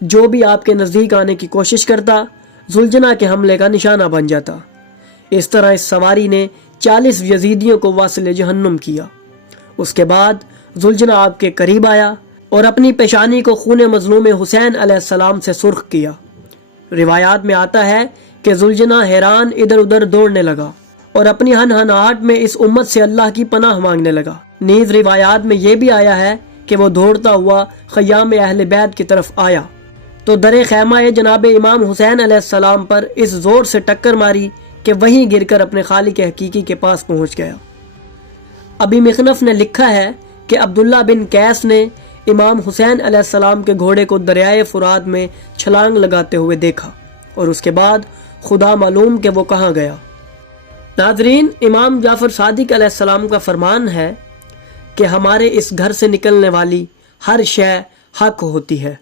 जो भी आपके नज़दीक आने की कोशिश करता जुलझना के हमले का निशाना बन जाता। इस तरह इस सवारी ने 40 यजीदियों को वासिल जहन्नुम किया। उसके बाद जुलझना आपके करीब आया और अपनी पेशानी को खून मजलूम हुसैन अलैहिस्सलाम से सुर्ख किया। रिवायात में आता है कि जुलझना हैरान इधर उधर दौड़ने लगा और अपनी हनहनाहट में इस उम्मत से अल्लाह की पनाह मांगने लगा। नीज रिवायात में यह भी आया है कि वो दौड़ता हुआ ख़याम अहले बैत की तरफ आया तो दरे खैमा जनाब इमाम हुसैन अलैहिस्सलाम पर इस जोर से टक्कर मारी कि वहीं गिरकर अपने खालिक हकीकी के पास पहुंच गया। अबी मिखनफ ने लिखा है कि अब्दुल्ला बिन कैस ने इमाम हुसैन अलैहिस्सलाम के घोड़े को दरियाए फुरात में छलांग लगाते हुए देखा और उसके बाद खुदा मालूम कि वो कहाँ गया। नाजरीन, इमाम जाफ़र सादिक अलैहिस्सलाम का फरमान है कि हमारे इस घर से निकलने वाली हर शय हक होती है।